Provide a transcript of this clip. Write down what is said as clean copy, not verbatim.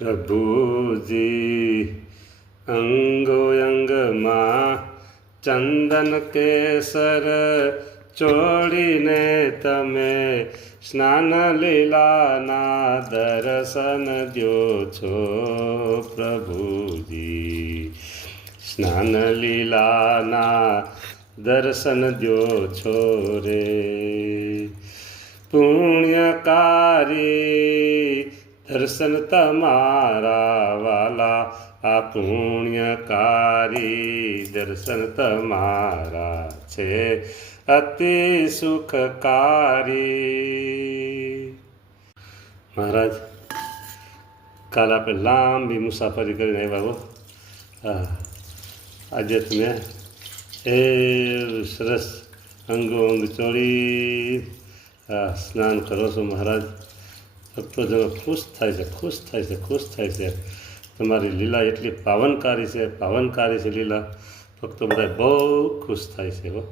પ્રભુજી અંગો અંગમાં ચંદન કેસર ચોડીને તમે સ્નાન લીલાના દર્શન દ્યો છો પ્રભુજી, સ્નાન લીલાના દર્શન દ્યો છો રે પુણ્યકારી દર્શન તમારા વાલા, આ પુણ્યકારી દર્શન તમારા છે અતિ સુખકારી। મહારાજ કાલ આપણે લાંબી મુસાફરી કરીને આવ્યા હો। આજે તમે એ સરસ અંગો અંગ ચોળી સ્નાન કરો છો મહારાજ। ભક્તોજનો ખુશ થાય છે, ખુશ થાય છે, ખુશ થાય છે। તમારી લીલા એટલી પાવનકારી છે, પાવનકારી છે લીલા। ભક્તો બધા બહુ ખુશ થાય છે હો।